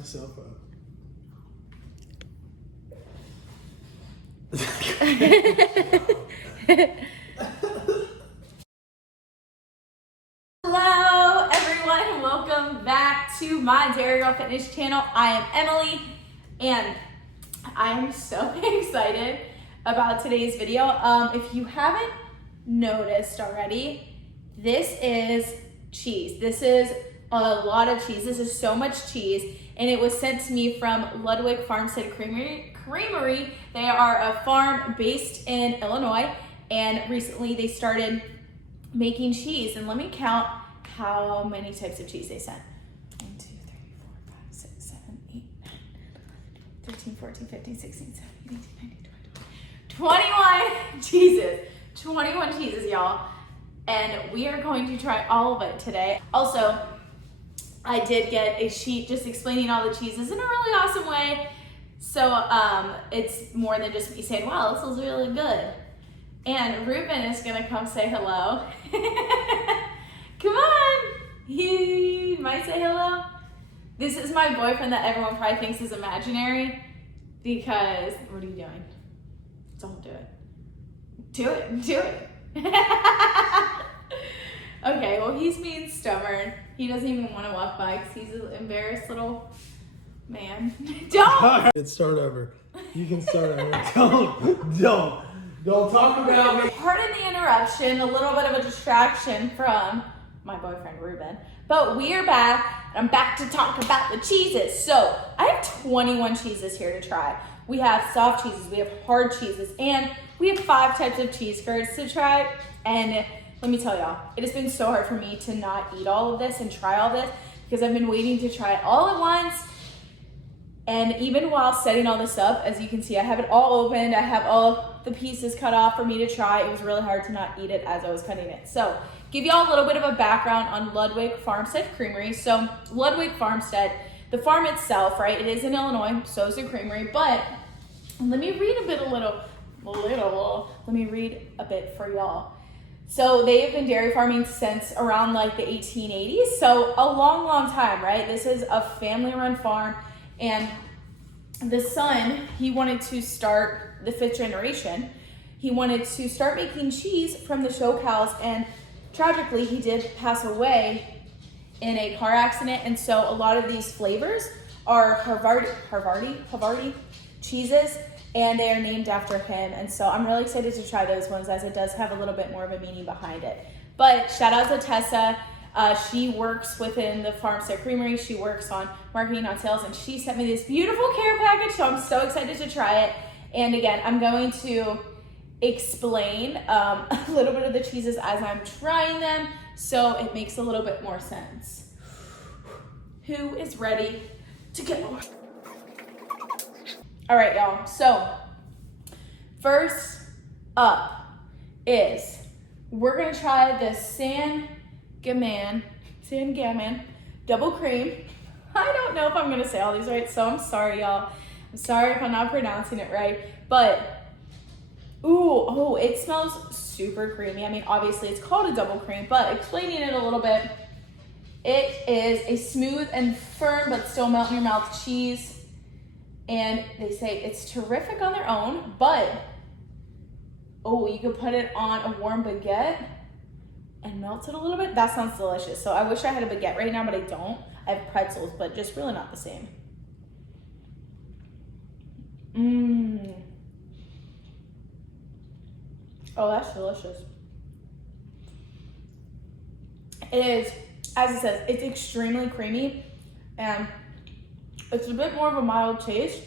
myself up. Hello everyone, welcome back to my Dairy Girl Fitness channel. I am Emily and I am so excited about today's video. If you haven't noticed already, this is cheese. This is a lot of cheese. This is so much cheese, and it was sent to me from Ludwig Farmstead Creamery. They are a farm based in Illinois, and recently they started making cheese. And let me count how many types of cheese they sent. 1, 2, 3, 4, 5, 6, 7, 8, 9, 13, 14, 15, 16, 17, 18, 19, 20, 21 cheeses. 21 cheeses, y'all. And we are going to try all of it today. Also, I did get a sheet just explaining all the cheeses in a really awesome way. So it's more than just me saying, wow, this is really good. And Ruben is gonna come say hello. Come on, he might say hello. This is my boyfriend that everyone probably thinks is imaginary because, what are you doing? Don't do it. Do it, do it. Okay, well, he's being stubborn. He doesn't even want to walk by because he's an embarrassed little man. Don't! Let's start over. You can start over. Don't talk about me. Pardon the interruption, a little bit of a distraction from my boyfriend, Ruben. But we are back, and I'm back to talk about the cheeses. So, I have 21 cheeses here to try. We have soft cheeses, we have hard cheeses, and we have 5 types of cheese curds to try. And let me tell y'all, it has been so hard for me to not eat all of this and try all this because I've been waiting to try it all at once. And even while setting all this up, as you can see, I have it all opened. I have all the pieces cut off for me to try. It was really hard to not eat it as I was cutting it. So, give y'all a little bit of a background on Ludwig Farmstead Creamery. So, Ludwig Farmstead, the farm itself, right? It is in Illinois, so is the creamery. But let me read let me read a bit for y'all. So they have been dairy farming since around like the 1880s. So a long, long time, right? This is a family run farm. And the son, he wanted to start the 5th generation. He wanted to start making cheese from the show cows. And tragically, he did pass away in a car accident. And so a lot of these flavors are Havarti cheeses. And they are named after him. And so I'm really excited to try those ones as it does have a little bit more of a meaning behind it. But shout out to Tessa. She works within the Farmstead Creamery. She works on marketing, on sales, and she sent me this beautiful care package. So I'm so excited to try it. And again, I'm going to explain a little bit of the cheeses as I'm trying them so it makes a little bit more sense. Who is ready to go? All right, y'all, so first up is we're gonna try the San Gammon double cream. I don't know if I'm gonna say all these right, so I'm sorry, y'all. I'm sorry if I'm not pronouncing it right, but it smells super creamy. I mean, obviously it's called a double cream, but explaining it a little bit, it is a smooth and firm but still melt in your mouth cheese. And they say it's terrific on their own, but, you could put it on a warm baguette and melt it a little bit. That sounds delicious. So I wish I had a baguette right now, but I don't. I have pretzels, but just really not the same. Oh, that's delicious. It is, as it says, it's extremely creamy, and it's a bit more of a mild taste.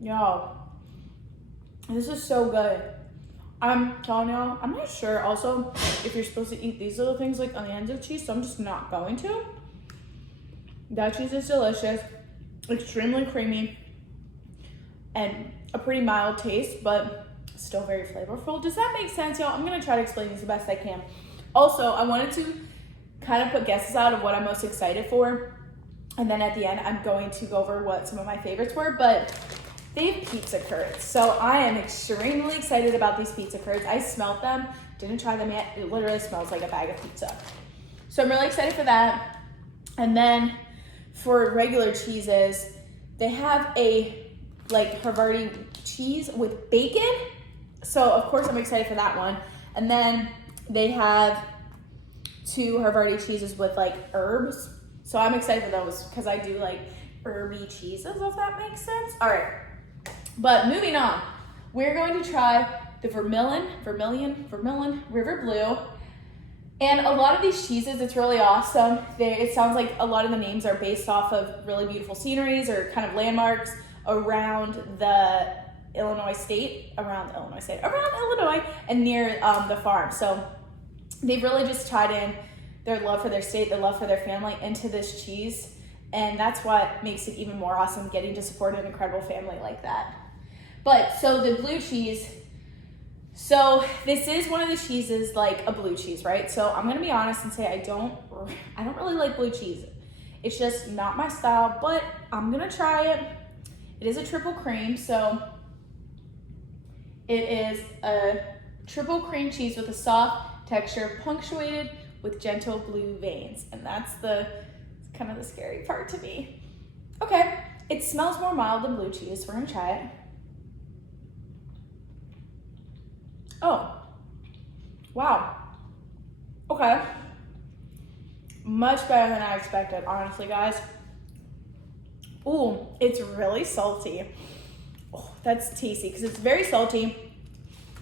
Y'all, this is so good. I'm telling y'all, I'm not sure also if you're supposed to eat these little things like on the ends of cheese, so I'm just not going to. That cheese is delicious, extremely creamy, and a pretty mild taste, but still very flavorful. Does that make sense, y'all? I'm gonna try to explain this the best I can. Also, I wanted to kind of put guesses out of what I'm most excited for. And then at the end, I'm going to go over what some of my favorites were, but they have pizza curds. So I am extremely excited about these pizza curds. I smelled them, didn't try them yet. It literally smells like a bag of pizza. So I'm really excited for that. And then for regular cheeses, they have a like Havarti cheese with bacon. So of course I'm excited for that one. And then they have 2 Havarti cheeses with like herbs. So I'm excited for those because I do like herby cheeses, if that makes sense. All right, but moving on, we're going to try the Vermilion River Blue. And a lot of these cheeses, it's really awesome. It sounds like a lot of the names are based off of really beautiful sceneries or kind of landmarks around the Illinois and near the farm. So they've really just tied in their love for their state, their love for their family into this cheese. And that's what makes it even more awesome, getting to support an incredible family like that. But so the blue cheese, so this is one of the cheeses like a blue cheese, right? So I'm gonna be honest and say I don't really like blue cheese. It's just not my style, but I'm gonna try it. It is a triple cream, so it is a triple cream cheese with a soft texture punctuated with gentle blue veins. And that's kind of the scary part to me. Okay, it smells more mild than blue cheese, so we're gonna try it. Oh, wow. Okay. Much better than I expected, honestly, guys. Ooh, it's really salty. Oh, that's tasty because it's very salty.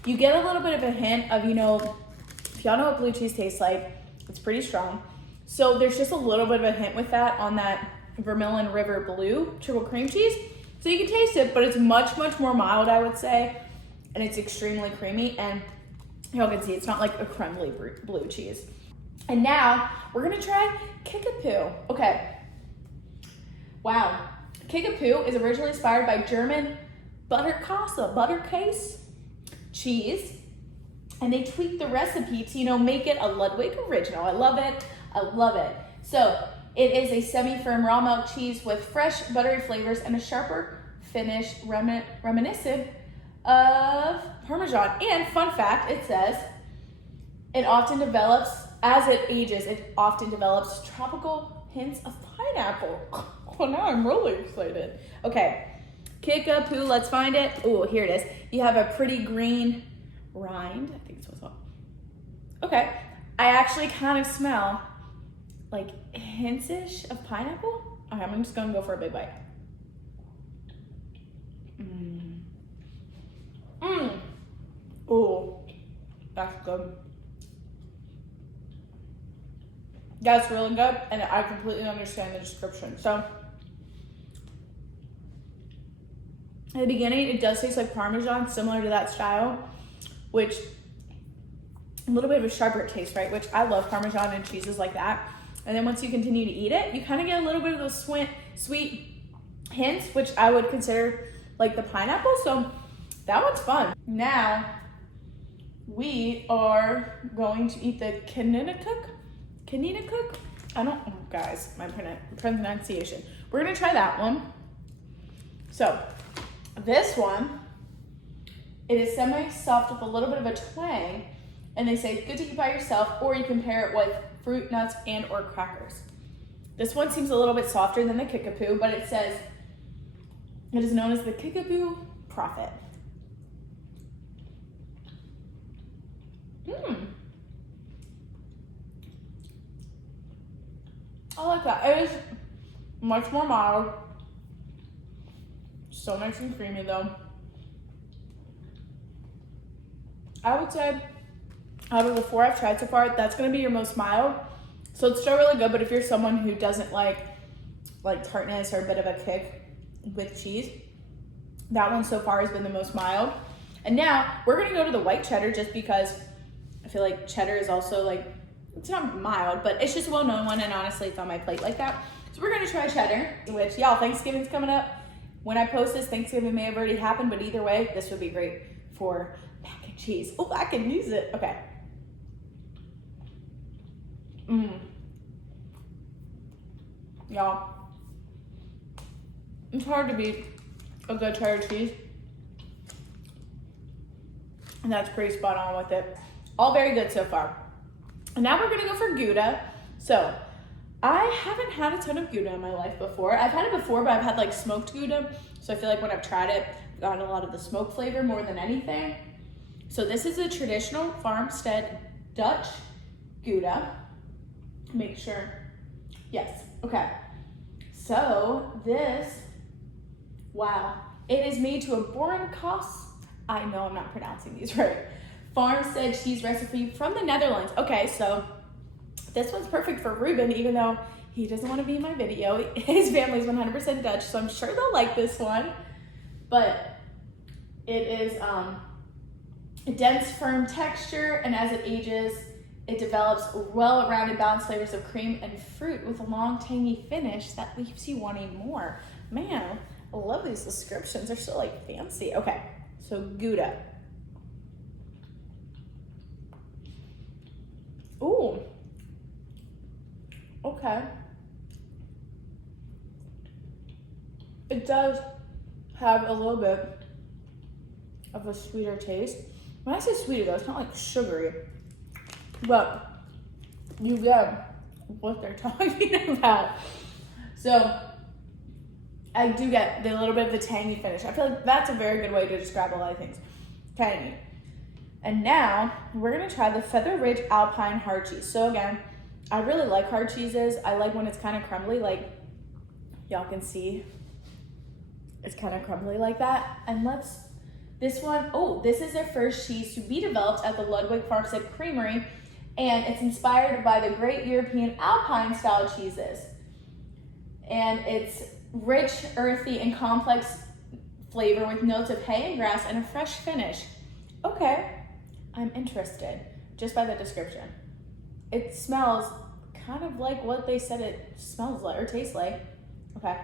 You get a little bit of a hint of, if y'all know what blue cheese tastes like, it's pretty strong. So there's just a little bit of a hint with that on that Vermilion River Blue triple cream cheese. So you can taste it, but it's much, much more mild, I would say. And it's extremely creamy, and y'all can see it's not like a crumbly blue cheese. And now we're gonna try Kickapoo. Okay. Wow. Kickapoo is originally inspired by German butterkäse cheese, and they tweaked the recipe to, make it a Ludwig original. I love it. I love it. So it is a semi-firm raw milk cheese with fresh buttery flavors and a sharper finish reminiscent of Parmesan. And fun fact, it says it often develops, as it ages, it often develops tropical hints of pineapple. Oh, now I'm really excited. Okay, Kickapoo, let's find it. Oh, here it is. You have a pretty green rind. I think it's what's up. Okay, I actually kind of smell like hints-ish of pineapple. Okay, I'm just gonna go for a big bite. Oh, that's good. That's really good, and I completely understand the description. So, in the beginning, it does taste like Parmesan, similar to that style, which a little bit of a sharper taste, right? Which I love Parmesan and cheeses like that. And then once you continue to eat it, you kind of get a little bit of those sweet hints, which I would consider like the pineapple. So that one's fun. Now we are going to eat the Kickapoo. Guys, my pronunciation. We're gonna try that one. So this one, it is semi-soft with a little bit of a twang, and they say it's good to eat by yourself, or you can pair it with fruit, nuts, and or crackers. This one seems a little bit softer than the Kickapoo, but it says it is known as the Kickapoo Prophet. I like that. It is much more mild. So nice and creamy though. I would say out of the 4 I've tried so far, that's gonna be your most mild. So it's still really good, but if you're someone who doesn't like tartness or a bit of a kick with cheese, that one so far has been the most mild. And now we're gonna go to the white cheddar just because I feel like cheddar is also it's not mild, but it's just a well-known one, and honestly, it's on my plate like that. So we're gonna try cheddar, which, y'all, Thanksgiving's coming up. When I post this, Thanksgiving may have already happened, but either way, this would be great for mac and cheese. Oh, I can use it. Okay. Y'all, it's hard to beat a good cheddar cheese. And that's pretty spot on with it. All very good so far. And now we're gonna go for Gouda. So I haven't had a ton of Gouda in my life before. I've had it before, but I've had like smoked Gouda. So I feel like when I've tried it, I've gotten a lot of the smoke flavor more than anything. So this is a traditional farmstead Dutch Gouda. Make sure, yes, okay. So this, wow. It is made to a Boerenkaas, I know I'm not pronouncing these right, farmstead cheese recipe from the Netherlands. Okay, so this one's perfect for Ruben, even though he doesn't want to be in my video. His family's 100% Dutch, so I'm sure they'll like this one. But it is a dense, firm texture, and as it ages, it develops well-rounded, balanced flavors of cream and fruit with a long, tangy finish that leaves you wanting more. Man, I love these descriptions. They're so like fancy. Okay, so Gouda. Ooh. Okay. It does have a little bit of a sweeter taste. When I say sweeter though, it's not like sugary, but you get what they're talking about. So I do get the little bit of the tangy finish. I feel like that's a very good way to describe a lot of things. Tangy. And now we're gonna try the Feather Ridge Alpine hard cheese. So again, I really like hard cheeses. I like when it's kind of crumbly, like y'all can see it's kind of crumbly like that. And this is their first cheese to be developed at the Ludwig Farmstead Creamery, and it's inspired by the great European Alpine style cheeses. And it's rich, earthy, and complex flavor with notes of hay and grass and a fresh finish. Okay, I'm interested just by the description. It smells kind of like what they said it smells like or tastes like. Okay.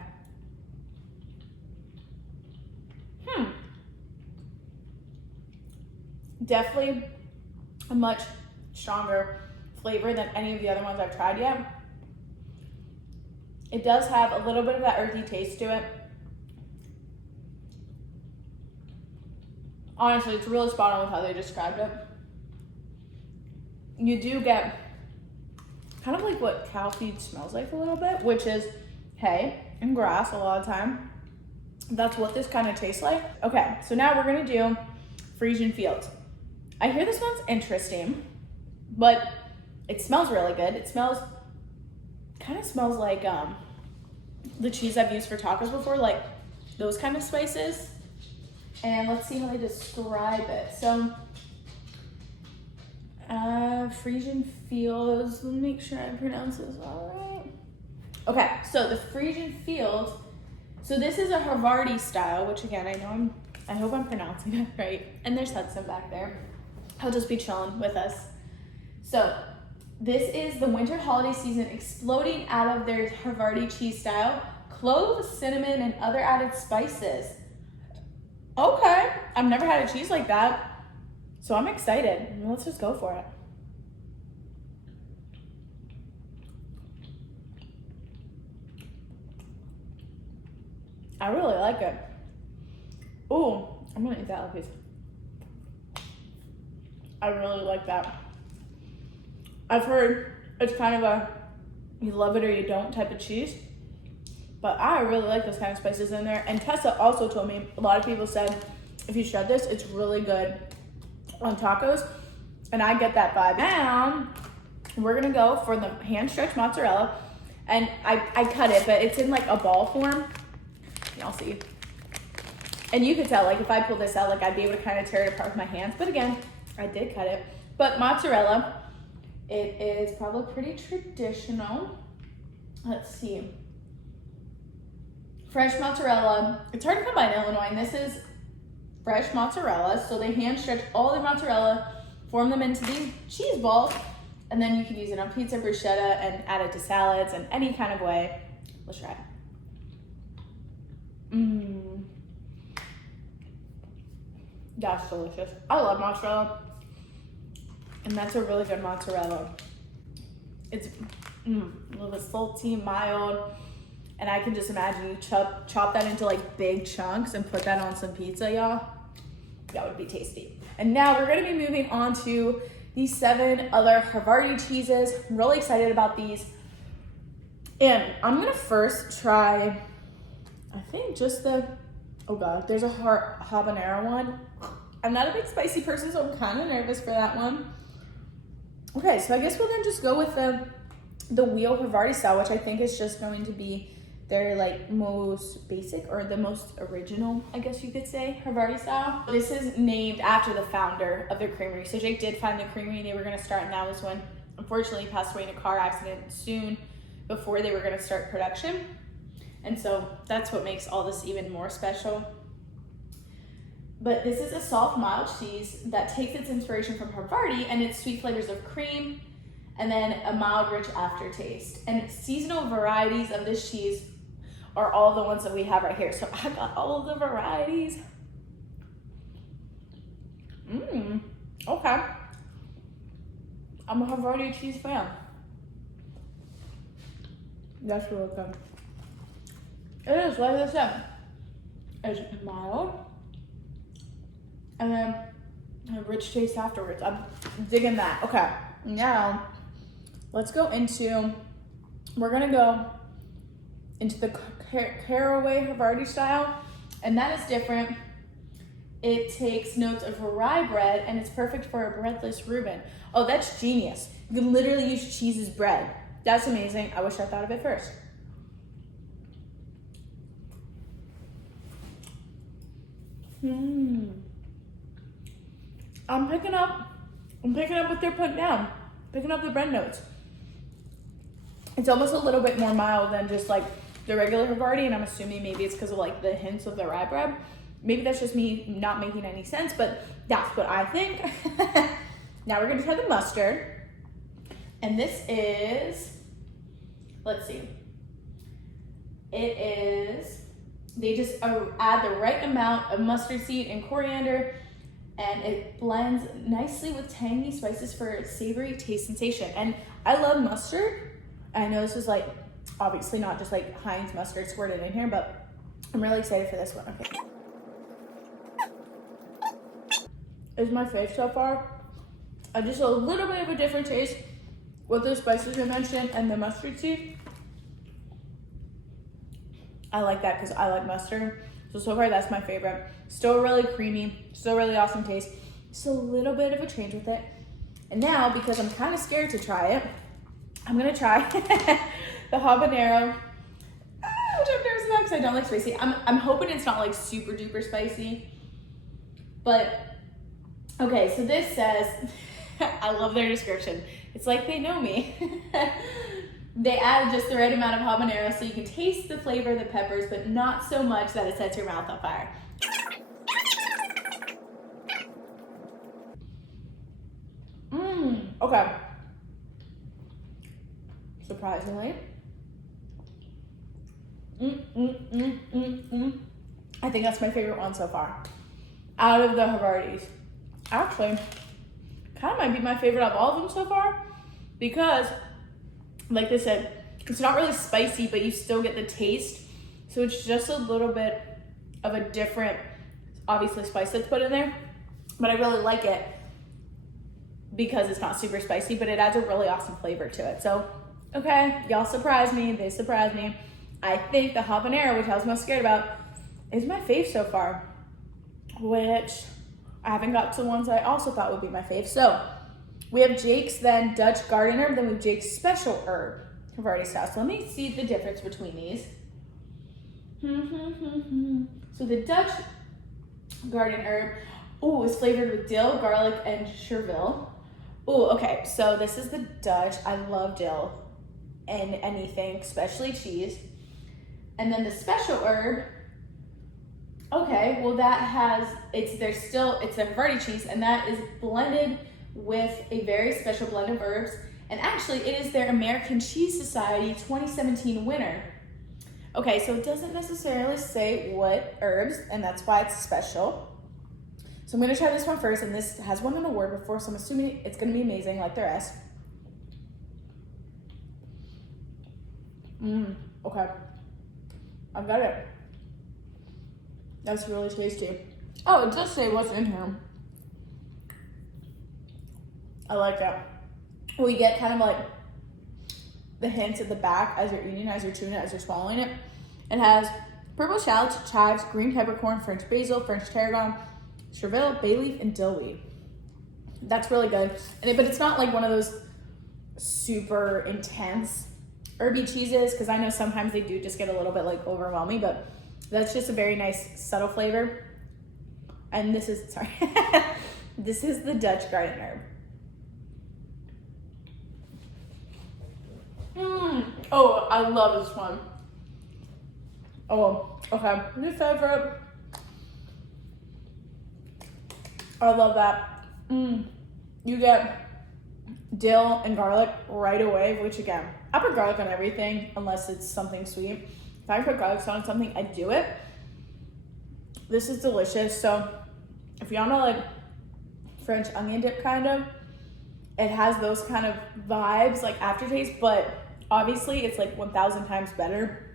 Definitely a much stronger flavor than any of the other ones I've tried yet. It does have a little bit of that earthy taste to it. Honestly, it's really spot on with how they described it. You do get kind of like what cow feed smells like a little bit, which is hay and grass a lot of time. That's what this kind of tastes like. Okay, so now we're gonna do Friesian Fields. I hear this one's interesting, but it smells really good. It kind of smells like the cheese I've used for tacos before, like those kind of spices. And let's see how they describe it. So, Friesian Fields, let me make sure I pronounce this all right. Okay, so the Friesian Fields, so this is a Havarti style, which again, I hope I'm pronouncing it right. And there's Hudson back there. He'll just be chilling with us. So this is the winter holiday season exploding out of their Havarti cheese style, cloves, cinnamon, and other added spices. Okay, I've never had a cheese like that, so I'm excited. Let's just go for it. I really like it. Ooh, I'm gonna eat that little piece. I really like that. I've heard it's kind of a you love it or you don't type of cheese, but I really like those kind of spices in there. And Tessa also told me, a lot of people said, if you shred this, it's really good on tacos. And I get that vibe. Now, we're gonna go for the hand-stretched mozzarella. And I cut it, but it's in like a ball form. Y'all see. And you could tell, like if I pull this out, like I'd be able to kind of tear it apart with my hands. But again, I did cut it. But mozzarella, it is probably pretty traditional. Let's see. Fresh mozzarella. It's hard to come by in Illinois, and this is fresh mozzarella. So they hand stretch all the mozzarella, form them into these cheese balls, and then you can use it on pizza, bruschetta, and add it to salads and any kind of way. Let's try it. That's delicious. I love mozzarella. And that's a really good mozzarella. It's a little bit salty, mild. And I can just imagine you chop that into like big chunks and put that on some pizza, y'all. That would be tasty. And now we're gonna be moving on to these 7 other Havarti cheeses. I'm really excited about these. And I'm gonna first try, I think just the, oh God, there's a habanero one. I'm not a big spicy person, so I'm kind of nervous for that one. Okay, so I guess we'll then just go with the wheel Havarti style, which I think is just going to be their like most basic or the most original, I guess you could say, Havarti style. This is named after the founder of their creamery. So Jake did find the creamery they were gonna start, and that was when, unfortunately, he passed away in a car accident soon before they were gonna start production. And so that's what makes all this even more special. But this is a soft, mild cheese that takes its inspiration from Havarti and its sweet flavors of cream, and then a mild, rich aftertaste. And seasonal varieties of this cheese are all the ones that we have right here. So I got all of the varieties. Okay. I'm a Havarti cheese fan. That's really good. It is, like I said, it's mild, and then a rich taste afterwards. I'm digging that. Okay, now let's go into, we're gonna go into the caraway Havarti style, and that is different. It takes notes of rye bread, and it's perfect for a breadless Reuben. Oh, that's genius. You can literally use cheese as bread. That's amazing. I wish I thought of it first. I'm picking up what they're putting down. Picking up the bread notes. It's almost a little bit more mild than just like the regular Havarti, and I'm assuming maybe it's because of like the hints of the rye bread. Maybe that's just me not making any sense, but that's what I think. Now we're gonna try the mustard. And this is, let's see. It is, they just add the right amount of mustard seed and coriander, and it blends nicely with tangy spices for a savory taste sensation. And I love mustard. I know this is like, obviously not just like Heinz mustard squirted in here, but I'm really excited for this one. Okay. It's my fave so far. Just a little bit of a different taste with the spices I mentioned and the mustard seed. I like that because I like mustard. So far that's my favorite. Still really creamy, still really awesome taste. Just a little bit of a change with it. And now, because I'm kind of scared to try it, I'm gonna try the habanero, which I'm nervous about because I don't like spicy. I'm hoping it's not like super duper spicy. But, okay, so this says, I love their description. It's like they know me. They add just the right amount of habanero so you can taste the flavor of the peppers, but not so much that it sets your mouth on fire. Okay. Surprisingly. I think that's my favorite one so far. Out of the Havartis. Actually, kind of might be my favorite of all of them so far, because like they said, it's not really spicy, but you still get the taste. So it's just a little bit of a different, obviously, spice that's put in there. But I really like it because it's not super spicy, but it adds a really awesome flavor to it. So, okay, y'all surprised me. They surprised me. I think the habanero, which I was most scared about, is my fave so far, which I haven't got to the ones I also thought would be my fave. So we have Jake's then Dutch garden herb, then we have Jake's special herb, Havarti style. So let me see the difference between these. So the Dutch garden herb, oh, is flavored with dill, garlic, and chervil. Oh, okay, so this is the Dutch. I love dill in anything, especially cheese. And then the special herb, okay, well that has, it's a Havarti cheese, and that is blended with a very special blend of herbs. And actually, it is their American Cheese Society 2017 winner. Okay, so it doesn't necessarily say what herbs, and that's why it's special. So I'm gonna try this one first, and this has won an award before, so I'm assuming it's gonna be amazing like the rest. Okay. I've got it. That's really tasty. Oh, it does say what's in here. I like that. We get kind of like the hints at the back as you're eating, as you're chewing it, as you're swallowing it. It has purple shallots, chives, green peppercorn, French basil, French tarragon, chervil, bay leaf, and dill weed. That's really good. But it's not like one of those super intense herby cheeses, because I know sometimes they do just get a little bit like overwhelming, but that's just a very nice subtle flavor. And this is, sorry, this is the Dutch garden herb. Oh, I love this one. Oh, okay. New favorite. I love that. You get dill and garlic right away, which again, I put garlic on everything unless it's something sweet. If I put garlic on something, I do it. This is delicious. So if you want to like French onion dip kind of, it has those kind of vibes, like aftertaste, but obviously it's like 1,000 times better.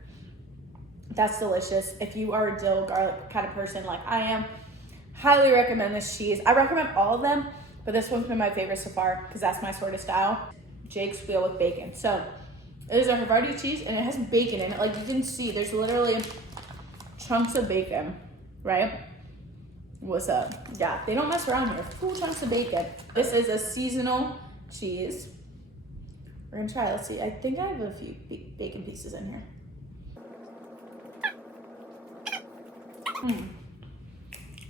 That's delicious. If you are a dill garlic kind of person like I am, highly recommend this cheese. I recommend all of them, but this one's been my favorite so far because that's my sort of style. Jake's wheel with bacon. So it is a Havarti cheese and it has bacon in it. Like you can see, there's literally chunks of bacon, right? What's up? Yeah, they don't mess around here. Full chunks of bacon. This is a seasonal cheese. We're gonna try. Let's see. I think I have a few bacon pieces in here.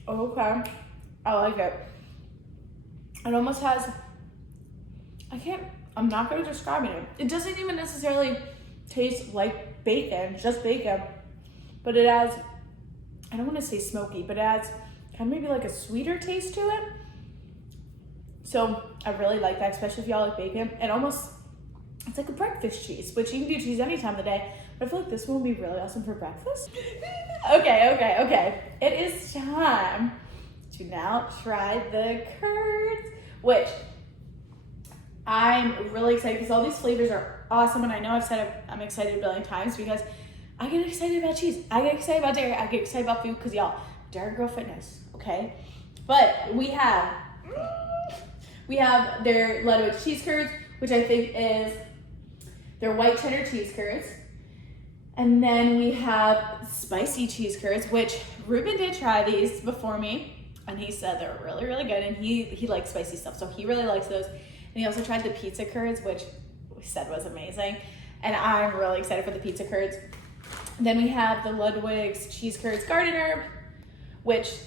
Okay, I like it. It almost has. I'm not gonna describe it. It doesn't even necessarily taste like bacon, just bacon, but it has. I don't want to say smoky, but it adds kind of maybe like a sweeter taste to it. So I really like that, especially if y'all like bacon. It's like a breakfast cheese, which you can do cheese any time of the day, but I feel like this one would be really awesome for breakfast. Okay. It is time to now try the curds, which I'm really excited because all these flavors are awesome. And I know I've said I'm excited a billion times because I get excited about cheese. I get excited about dairy. I get excited about food because y'all, Dairy Girl Fitness, okay? But we have their Ludwig cheese curds, which I think is their white cheddar cheese curds. And then we have spicy cheese curds, which Ruben did try these before me, and he said they're really, really good. And he likes spicy stuff, so he really likes those. And he also tried the pizza curds, which we said was amazing. And I'm really excited for the pizza curds. Then we have the Ludwig's cheese curds garden herb, which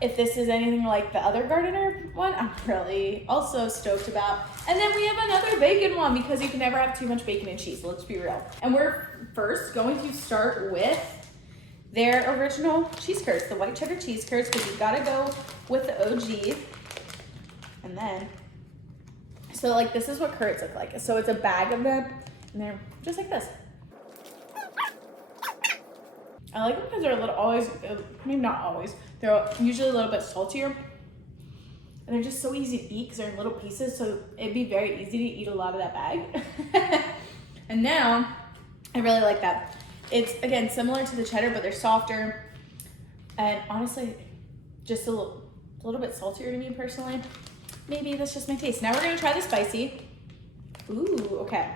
if this is anything like the other garden herb one, I'm really also stoked about. And then we have another bacon one because you can never have too much bacon and cheese, let's be real. And we're first going to start with their original cheese curds, the white cheddar cheese curds, because you gotta go with the OG. And then, so like this is what curds look like. So it's a bag of them and they're just like this. I like them because they're a little maybe not always, they're usually a little bit saltier. And they're just so easy to eat because they're in little pieces, so it'd be very easy to eat a lot of that bag. And now, I really like that. It's, again, similar to the cheddar, but they're softer. And honestly, just a little bit saltier to me personally. Maybe that's just my taste. Now we're gonna try the spicy. Ooh, okay.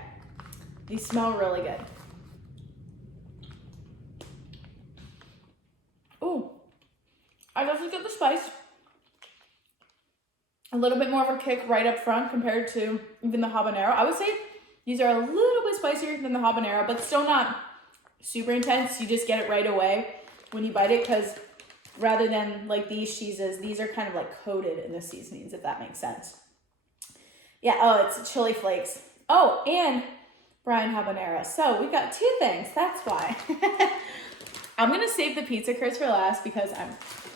These smell really good. Ooh, I definitely get the spice. A little bit more of a kick right up front compared to even the habanero. I would say these are a little bit spicier than the habanero, but still not super intense. You just get it right away when you bite it, because rather than like these cheeses, these are kind of like coated in the seasonings, if that makes sense. Yeah, oh, it's chili flakes. Oh, and brine habanero. So we've got two things, that's why. I'm gonna save the pizza curds for last because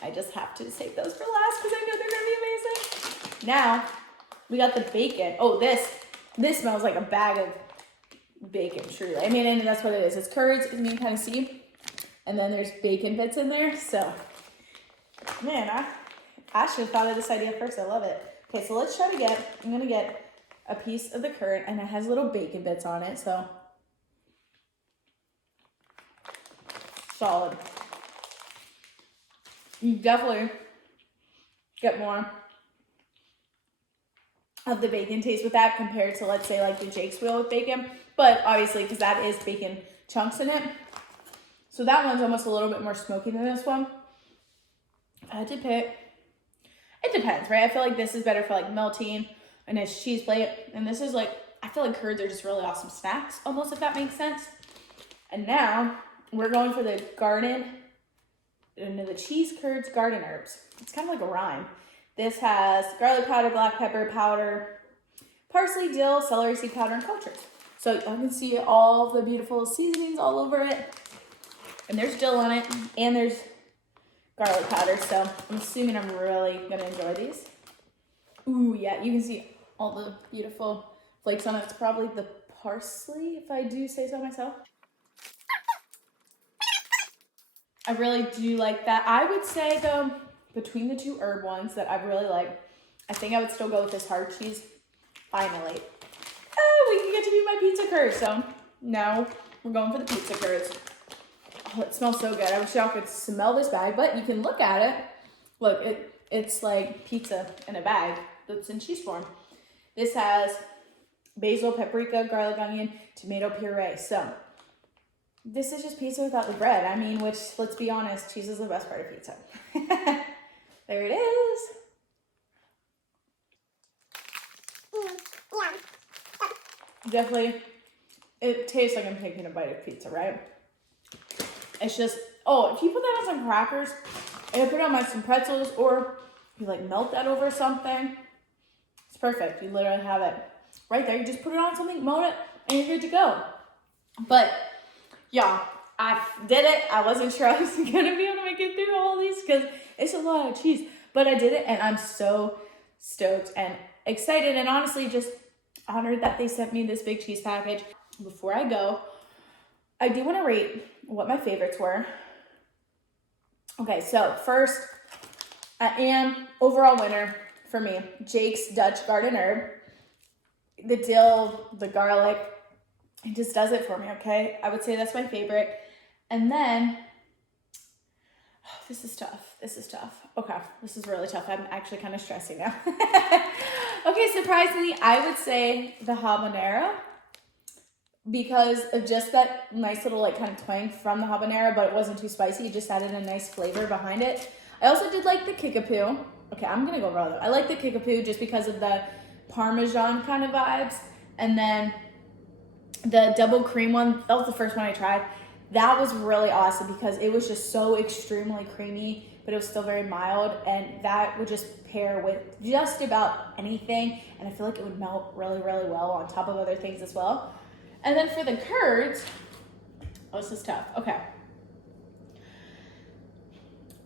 I just have to save those for last because I know they're gonna be amazing. Now, we got the bacon. Oh, this smells like a bag of bacon, truly. I mean, and that's what it is. It's curds, as you can kind of see. And then there's bacon bits in there. So, man, I should have thought of this idea first. I love it. Okay, so let's try to I'm gonna get a piece of the curd, and it has little bacon bits on it, so. Solid. You definitely get more of the bacon taste with that compared to, let's say, like the Jake's Wheel with bacon. But obviously, because that is bacon chunks in it. So that one's almost a little bit more smoky than this one. If I had to pick, it depends, right? I feel like this is better for like melting and it's cheese plate. And this is like, I feel like curds are just really awesome snacks, almost, if that makes sense. And now we're going for the cheese curds garden herbs. It's kind of like a rhyme. This has garlic powder, black pepper powder, parsley, dill, celery seed powder, and cultures. So you can see all the beautiful seasonings all over it. And there's dill on it, and there's garlic powder. So I'm assuming I'm really gonna enjoy these. Ooh, yeah, you can see all the beautiful flakes on it. It's probably the parsley, if I do say so myself. I really do like that. I would say though, between the two herb ones that I really like, I think I would still go with this hard cheese. Finally. Oh, we can get to do my pizza curds. So now we're going for the pizza curds. Oh, it smells so good. I wish y'all could smell this bag, but you can look at it. Look, it's like pizza in a bag that's in cheese form. This has basil, paprika, garlic, onion, tomato puree. So this is just pizza without the bread. I mean, which, let's be honest, cheese is the best part of pizza. There it is. Definitely, it tastes like I'm taking a bite of pizza, right? It's just, oh, if you put that on some crackers, and you put it on some pretzels, or you like melt that over something, it's perfect. You literally have it right there. You just put it on something, melt it, and you're good to go. But yeah, I did it. I wasn't sure I was gonna be able to make it through all these because it's a lot of cheese, but I did it, and I'm so stoked and excited, and honestly just honored that they sent me this big cheese package. Before I go, I do want to rate what my favorites were. Okay, so first, I am overall winner for me, Jake's Dutch Garden Herb. The dill, the garlic, it just does it for me, okay? I would say that's my favorite. And then, oh, this is tough. This is tough. Okay, this is really tough. I'm actually kind of stressing now. Okay, surprisingly, I would say the habanero because of just that nice little like kind of twang from the habanero, but it wasn't too spicy. It just added a nice flavor behind it. I also did like the Kickapoo. Okay, I'm gonna go raw though. I like the Kickapoo just because of the Parmesan kind of vibes. And then the double cream one, that was the first one I tried. That was really awesome because it was just so extremely creamy, but it was still very mild, and that would just pair with just about anything, and I feel like it would melt really, really well on top of other things as well. And then for the curds, oh, this is tough. Okay.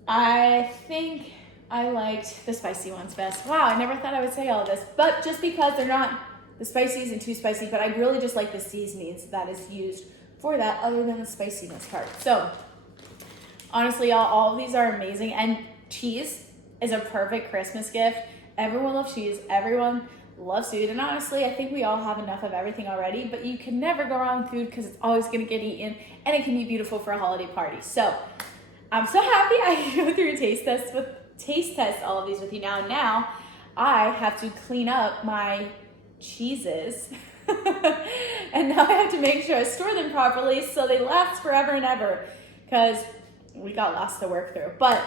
I think I liked the spicy ones best. Wow, I never thought I would say all of this, but just because they're not, the spicy isn't too spicy, but I really just like the seasonings that is used for that other than the spiciness part. So honestly, y'all, all of these are amazing, and cheese is a perfect Christmas gift. Everyone loves cheese, everyone loves food, and honestly, I think we all have enough of everything already, but you can never go wrong with food because it's always gonna get eaten, and it can be beautiful for a holiday party. So I'm so happy I can go through a taste test all of these with you now. Now I have to clean up my cheeses and now I have to make sure I store them properly so they last forever and ever because we got lots to work through. But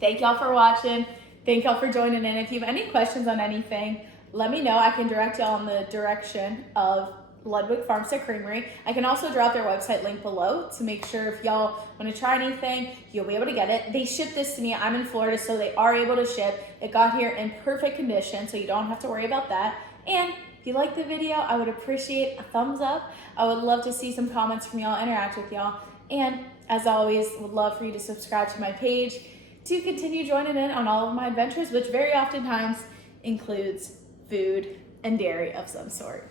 thank y'all for watching. Thank y'all for joining in. If you have any questions on anything, let me know. I can direct y'all in the direction of Ludwig Farmstead Creamery. I can also drop their website link below to make sure if y'all want to try anything, you'll be able to get it. They ship this to me. I'm in Florida, so they are able to ship. It got here in perfect condition, so you don't have to worry about that. And if you like the video, I would appreciate a thumbs up. I would love to see some comments from y'all, interact with y'all. And as always, would love for you to subscribe to my page to continue joining in on all of my adventures, which very oftentimes includes food and dairy of some sort.